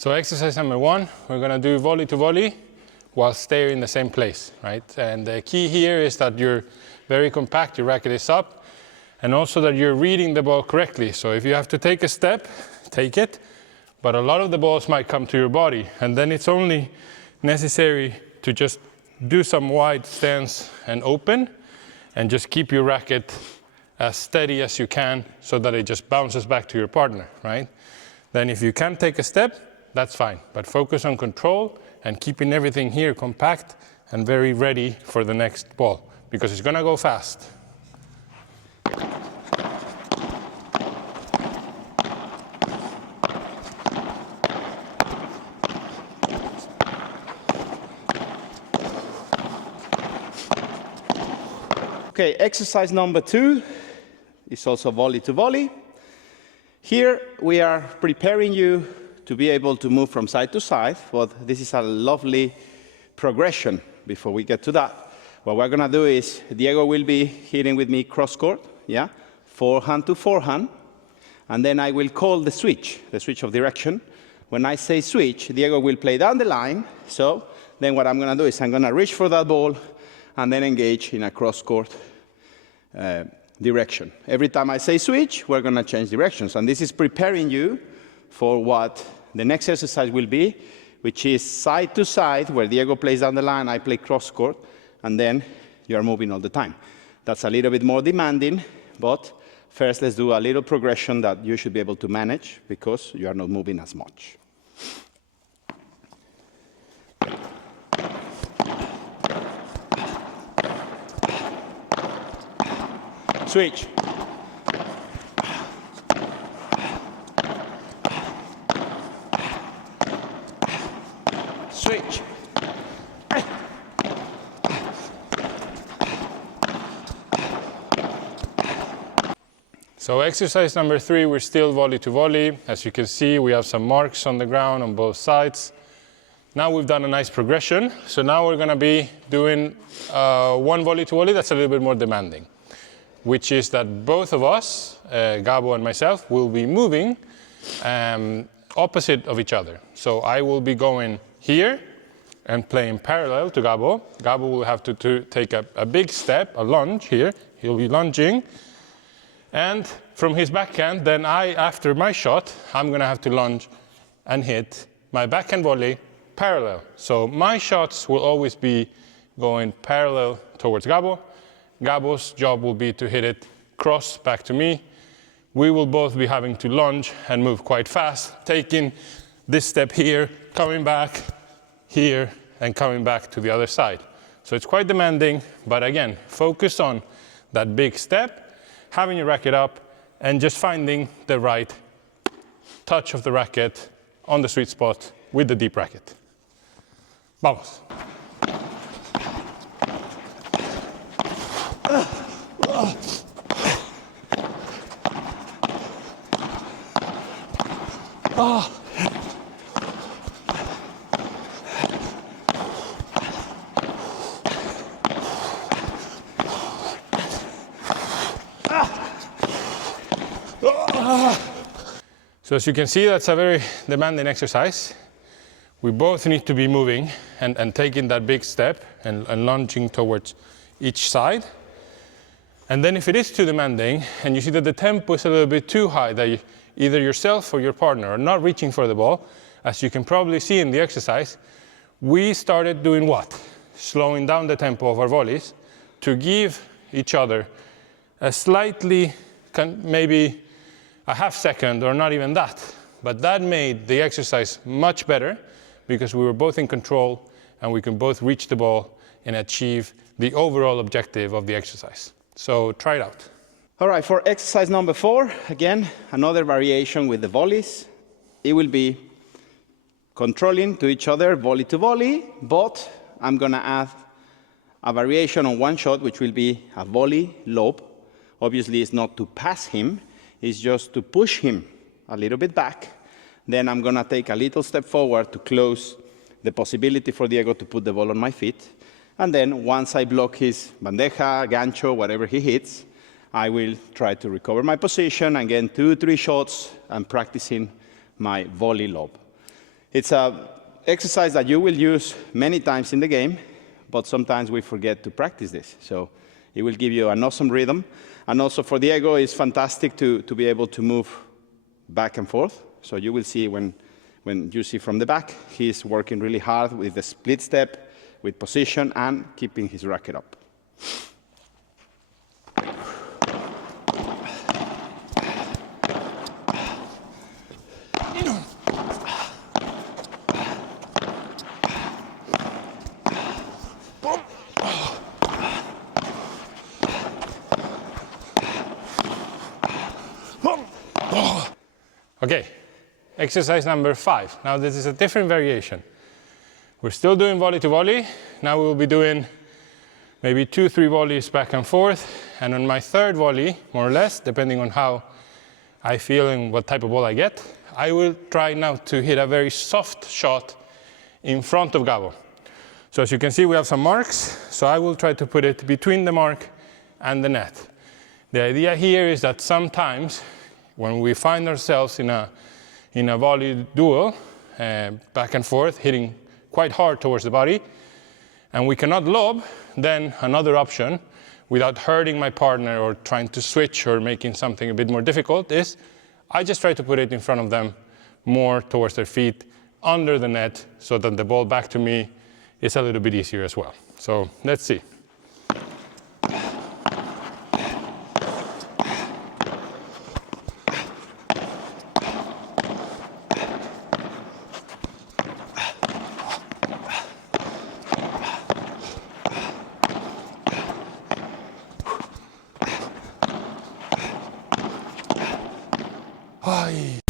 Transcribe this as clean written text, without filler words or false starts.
So exercise number 1, we're going to do volley to volley while staying in the same place, right? And the key here is that you're very compact, your racket is up, and also that you're reading the ball correctly. So if you have to take a step, take it, but a lot of the balls might come to your body, and then it's only necessary to just do some wide stance and open, and just keep your racket as steady as you can so that it just bounces back to your partner, right? Then if you can take a step, that's fine, but focus on control and keeping everything here compact and very ready for the next ball, because it's gonna go fast. Okay, exercise number 2 is also volley to volley. Here we are preparing you to be able to move from side to side, but this is a lovely progression. Before we get to that, what we're gonna do is Diego will be hitting with me cross court, yeah, forehand to forehand, and then I will call the switch of direction. When I say switch, Diego will play down the line, so then what I'm gonna do is I'm gonna reach for that ball and then engage in a cross court direction. Every time I say switch, we're gonna change directions, and this is preparing you for what the next exercise will be, which is side to side, where Diego plays down the line, I play cross court, and then you're moving all the time. That's a little bit more demanding, but first let's do a little progression that you should be able to manage because you are not moving as much. Switch. Switch. So exercise number 3, we're still volley to volley. As you can see, we have some marks on the ground on both sides. Now we've done a nice progression. So now we're going to be doing one volley to volley that's a little bit more demanding, which is that both of us, Gabo and myself, will be moving opposite of each other. So I will be going here and playing parallel to Gabo. Gabo will have to take a big step, a lunge here. He'll be lunging. And from his backhand, then after my shot, I'm going to have to lunge and hit my backhand volley parallel. So my shots will always be going parallel towards Gabo. Gabo's job will be to hit it cross back to me. We will both be having to lunge and move quite fast, taking this step here, coming back here, and coming back to the other side. So it's quite demanding, but again, focus on that big step, having your racket up, and just finding the right touch of the racket on the sweet spot with the deep racket. Vamos. So as you can see, that's a very demanding exercise. We both need to be moving and taking that big step and lunging towards each side. And then if it is too demanding and you see that the tempo is a little bit too high, that either yourself or your partner are not reaching for the ball, as you can probably see in the exercise, we started doing what? Slowing down the tempo of our volleys to give each other a slightly, maybe a half second or not even that. But that made the exercise much better because we were both in control and we can both reach the ball and achieve the overall objective of the exercise. So try it out. All right, for exercise number 4, again, another variation with the volleys. It will be controlling to each other, volley to volley, but I'm gonna add a variation on one shot, which will be a volley lob. Obviously, it's not to pass him, it's just to push him a little bit back. Then I'm gonna take a little step forward to close the possibility for Diego to put the ball on my feet. And then once I block his bandeja, gancho, whatever he hits, I will try to recover my position. Again, 2-3 shots, I'm practicing my volley lob. It's an exercise that you will use many times in the game, but sometimes we forget to practice this. So it will give you an awesome rhythm. And also for Diego, it's fantastic to be able to move back and forth. So you will see when you see from the back, he's working really hard with the split step, with position, and keeping his racket up. Okay, exercise number 5. Now this is a different variation. We're still doing volley to volley. Now we'll be doing maybe 2-3 volleys back and forth. And on my third volley, more or less, depending on how I feel and what type of ball I get, I will try now to hit a very soft shot in front of Gabo. So as you can see, we have some marks. So I will try to put it between the mark and the net. The idea here is that sometimes when we find ourselves in a volley duel, back and forth, hitting quite hard towards the body, and we cannot lob, then another option, without hurting my partner or trying to switch or making something a bit more difficult, is I just try to put it in front of them, more towards their feet, under the net, so that the ball back to me is a little bit easier as well. So let's see. Ay.